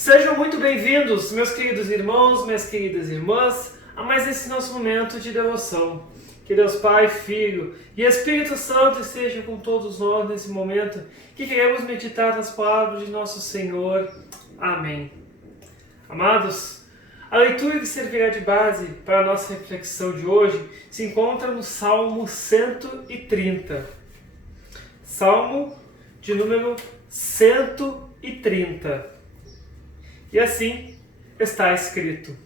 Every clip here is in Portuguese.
Sejam muito bem-vindos, meus queridos irmãos, minhas queridas irmãs, a mais esse nosso momento de devoção. Que Deus Pai, Filho e Espírito Santo estejam com todos nós nesse momento que queremos meditar nas palavras de nosso Senhor. Amém. Amados, a leitura que servirá de base para a nossa reflexão de hoje se encontra no Salmo 130. Salmo de número 130. E assim está escrito: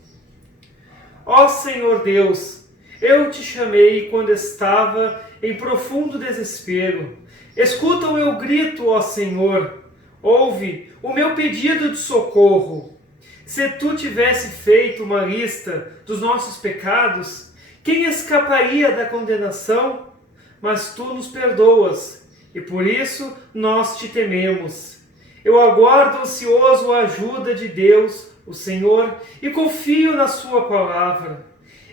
Ó Senhor Deus, eu te chamei quando estava em profundo desespero. Escuta o meu grito, ó Senhor. Ouve o meu pedido de socorro. Se tu tivesse feito uma lista dos nossos pecados, quem escaparia da condenação? Mas tu nos perdoas, e por isso nós te tememos. Eu aguardo ansioso a ajuda de Deus, o Senhor, e confio na sua palavra.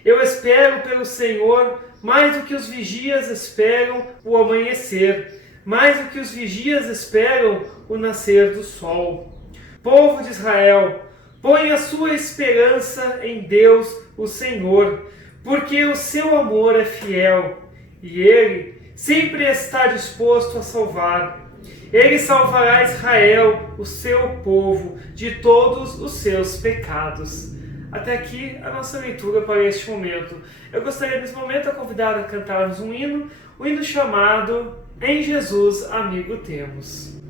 Eu espero pelo Senhor mais do que os vigias esperam o amanhecer, mais do que os vigias esperam o nascer do sol. Povo de Israel, põe a sua esperança em Deus, o Senhor, porque o seu amor é fiel, e Ele sempre está disposto a salvar. Ele salvará Israel, o seu povo, de todos os seus pecados. Até aqui a nossa leitura para este momento. Eu gostaria nesse momento de convidar a cantarmos um hino, o hino chamado Em Jesus Amigo Temos.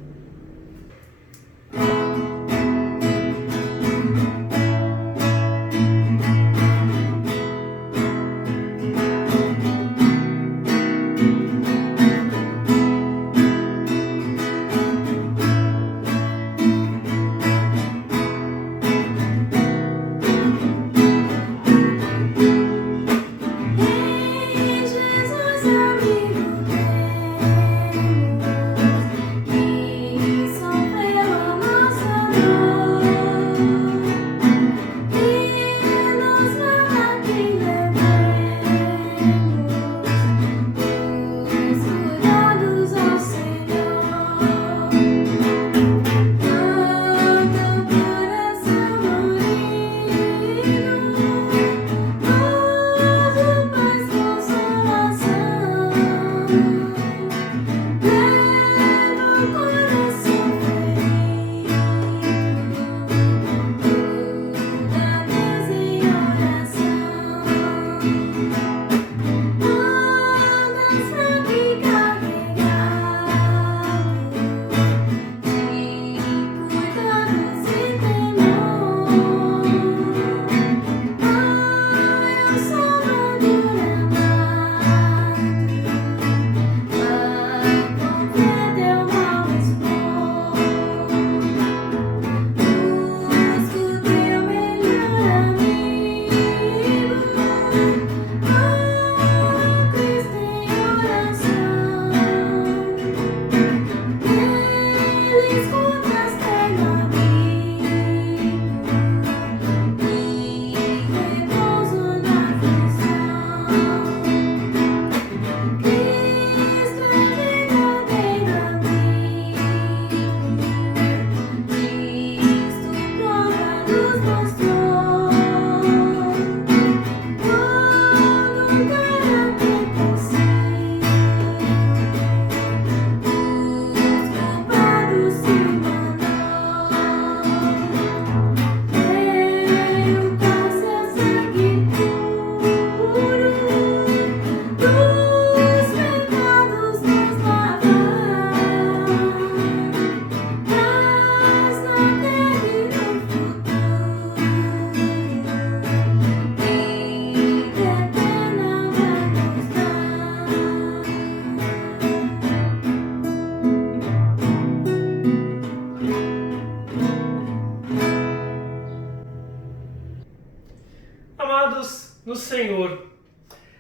Amados no Senhor,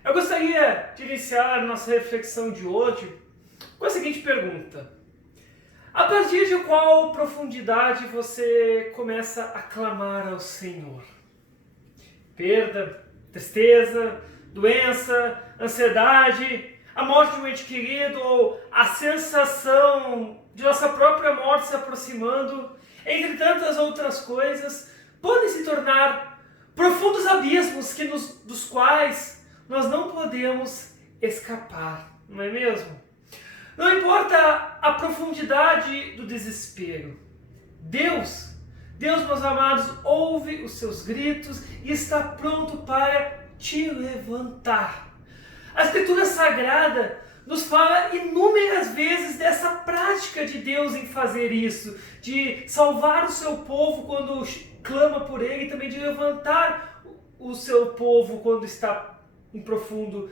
eu gostaria de iniciar a nossa reflexão de hoje com a seguinte pergunta: a partir de qual profundidade você começa a clamar ao Senhor? Perda, tristeza, doença, ansiedade, a morte de um ente querido ou a sensação de nossa própria morte se aproximando? entre tantas outras coisas, podem se tornar profundos abismos dos quais nós não podemos escapar, não é mesmo? Não importa a profundidade do desespero, Deus, meus amados, ouve os seus gritos e está pronto para te levantar. A Escritura Sagrada nos fala inúmeras vezes dessa prática de Deus em fazer isso, de salvar o seu povo quando clama por ele, e também de levantar o seu povo quando está em profundo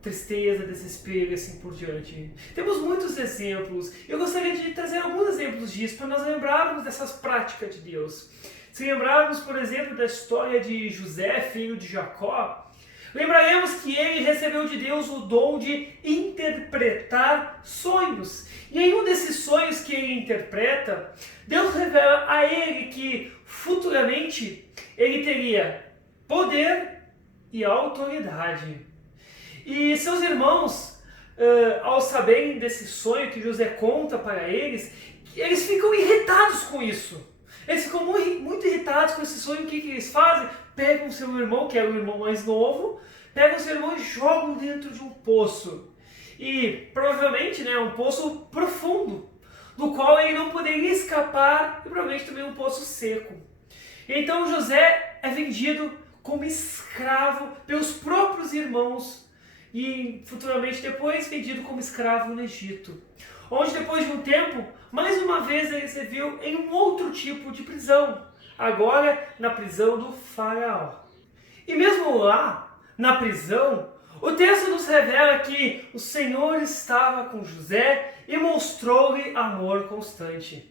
tristeza, desespero e assim por diante. Temos muitos exemplos. Eu gostaria de trazer alguns exemplos disso para nós lembrarmos dessas práticas de Deus. Se lembrarmos, por exemplo, da história de José, filho de Jacó, lembraremos que ele recebeu de Deus o dom de interpretar sonhos. E em um desses sonhos que ele interpreta, Deus revela a ele que futuramente ele teria poder e autoridade. E seus irmãos, ao saberem desse sonho que José conta para eles ficam irritados com isso. Eles ficam muito irritados com esse sonho. O que eles fazem? Pegam o seu irmão, que era o irmão mais novo, pegam o seu irmão e jogam dentro de um poço. E provavelmente um poço profundo, do qual ele não poderia escapar, e provavelmente também um poço seco. Então José é vendido como escravo pelos próprios irmãos e futuramente depois vendido como escravo no Egito, onde depois de um tempo, mais uma vez ele se viu em um outro tipo de prisão, agora na prisão do faraó. E mesmo lá, na prisão, o texto nos revela que o Senhor estava com José e mostrou-lhe amor constante.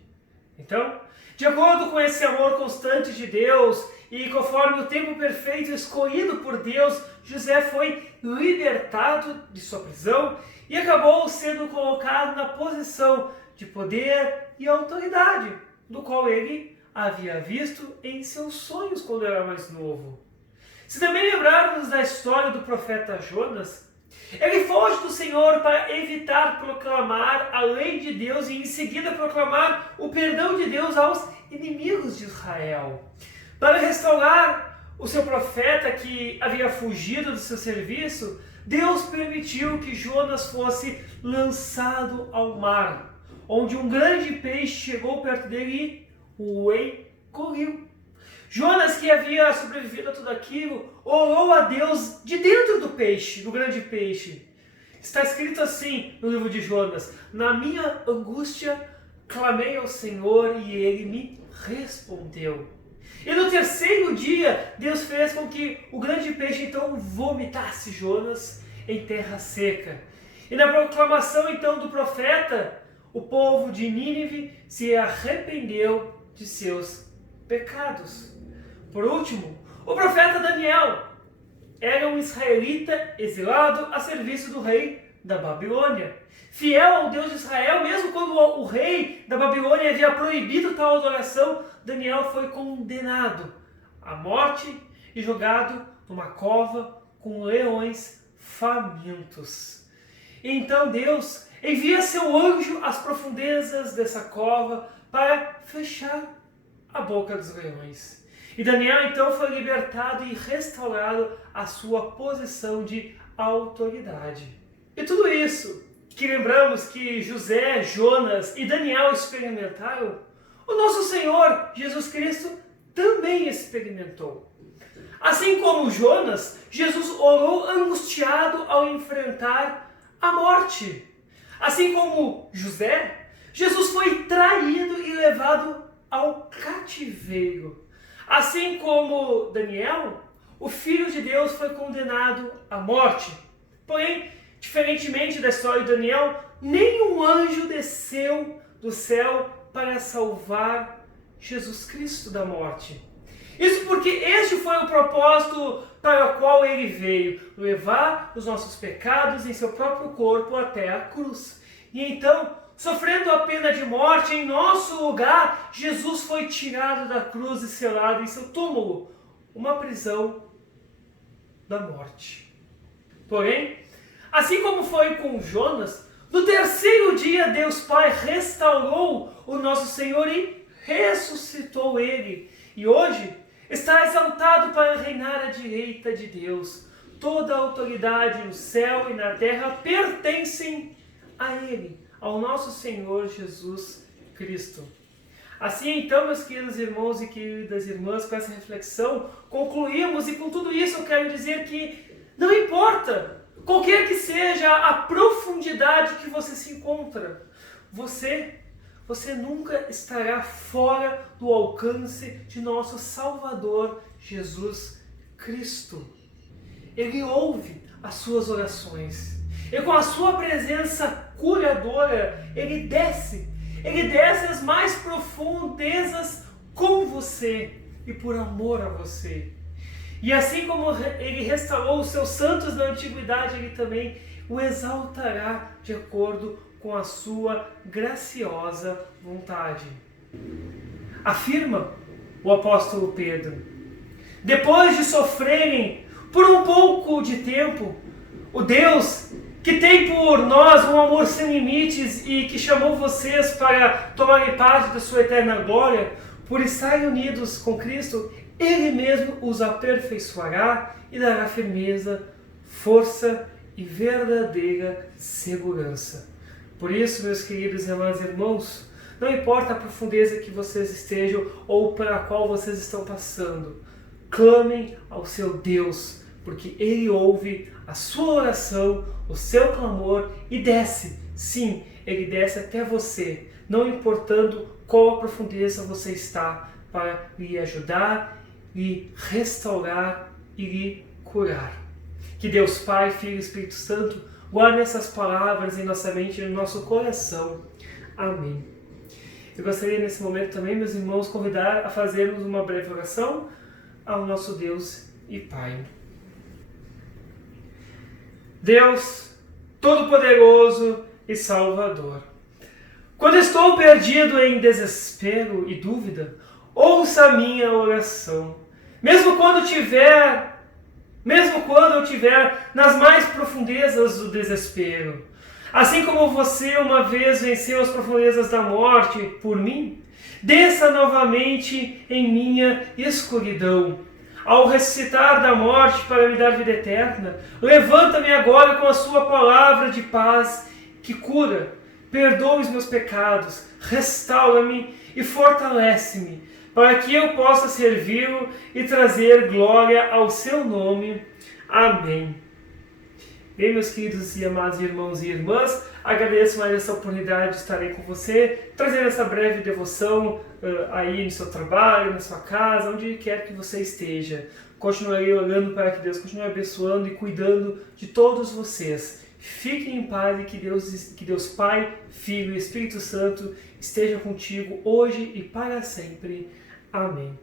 Então, de acordo com esse amor constante de Deus e conforme o tempo perfeito escolhido por Deus, José foi libertado de sua prisão e acabou sendo colocado na posição de poder e autoridade, do qual ele havia visto em seus sonhos quando era mais novo. Se também lembrarmos da história do profeta Jonas, ele foge do Senhor para evitar proclamar a lei de Deus e em seguida proclamar o perdão de Deus aos inimigos de Israel. Para restaurar o seu profeta que havia fugido do seu serviço, Deus permitiu que Jonas fosse lançado ao mar, onde um grande peixe chegou perto dele e o engoliu. Jonas, que havia sobrevivido a tudo aquilo, orou a Deus de dentro do peixe, do grande peixe. Está escrito assim no livro de Jonas: na minha angústia clamei ao Senhor e ele me respondeu. E no terceiro dia, Deus fez com que o grande peixe então vomitasse Jonas em terra seca. E na proclamação então do profeta, o povo de Nínive se arrependeu de seus pecados. Por último, o profeta Daniel era um israelita exilado a serviço do rei da Babilônia. Fiel ao Deus de Israel, mesmo quando o rei da Babilônia havia proibido tal adoração, Daniel foi condenado à morte e jogado numa cova com leões famintos. E então Deus envia seu anjo às profundezas dessa cova para fechar a boca dos leões. E Daniel então foi libertado e restaurado à sua posição de autoridade. E tudo isso que lembramos que José, Jonas e Daniel experimentaram, o nosso Senhor Jesus Cristo também experimentou. Assim como Jonas, Jesus orou angustiado ao enfrentar a morte. Assim como José, Jesus foi traído e levado ao cativeiro. Assim como Daniel, o Filho de Deus foi condenado à morte. Porém, diferentemente da história de Daniel, nenhum anjo desceu do céu para salvar Jesus Cristo da morte. Isso porque este foi o propósito para o qual ele veio, levar os nossos pecados em seu próprio corpo até a cruz. E então, sofrendo a pena de morte em nosso lugar, Jesus foi tirado da cruz e selado em seu túmulo, uma prisão da morte. Porém, assim como foi com Jonas, no terceiro dia Deus Pai restaurou o nosso Senhor e ressuscitou ele e hoje está exaltado para reinar à direita de Deus. Toda a autoridade no céu e na terra pertencem a ele, ao nosso Senhor Jesus Cristo. Assim então, meus queridos irmãos e queridas irmãs, com essa reflexão, concluímos, e com tudo isso eu quero dizer que não importa, qualquer que seja a profundidade que você se encontra, você nunca estará fora do alcance de nosso Salvador Jesus Cristo. Ele ouve as suas orações, e com a sua presença curadora, Ele desce às mais profundezas com você e por amor a você. E assim como Ele restaurou os seus santos na antiguidade, Ele também o exaltará de acordo com a sua graciosa vontade. Afirma o apóstolo Pedro. Depois de sofrerem por um pouco de tempo, o Deus que tem por nós um amor sem limites e que chamou vocês para tomarem parte da sua eterna glória, por estarem unidos com Cristo, Ele mesmo os aperfeiçoará e dará firmeza, força e verdadeira segurança. Por isso, meus queridos irmãos, não importa a profundeza que vocês estejam ou para a qual vocês estão passando, clamem ao seu Deus, porque Ele ouve a sua oração, o seu clamor e desce. Sim, Ele desce até você, não importando qual a profundeza você está, para lhe ajudar, lhe restaurar e lhe curar. Que Deus Pai, Filho e Espírito Santo guarde essas palavras em nossa mente e no nosso coração. Amém. Eu gostaria nesse momento também, meus irmãos, convidar a fazermos uma breve oração ao nosso Deus e Pai. Deus Todo-Poderoso e Salvador, quando estou perdido em desespero e dúvida, ouça a minha oração. Mesmo quando eu estiver nas mais profundezas do desespero, assim como você uma vez venceu as profundezas da morte por mim, desça novamente em minha escuridão. Ao ressuscitar da morte para me dar vida eterna, levanta-me agora com a sua palavra de paz que cura. Perdoa os meus pecados, restaura-me e fortalece-me, para que eu possa servi-lo e trazer glória ao seu nome. Amém. Bem, meus queridos e amados irmãos e irmãs, agradeço mais essa oportunidade de estar aí com você, trazendo essa breve devoção aí no seu trabalho, na sua casa, onde quer que você esteja. Continuarei orando para que Deus continue abençoando e cuidando de todos vocês. Fiquem em paz e que Deus Pai, Filho e Espírito Santo esteja contigo hoje e para sempre. Amém.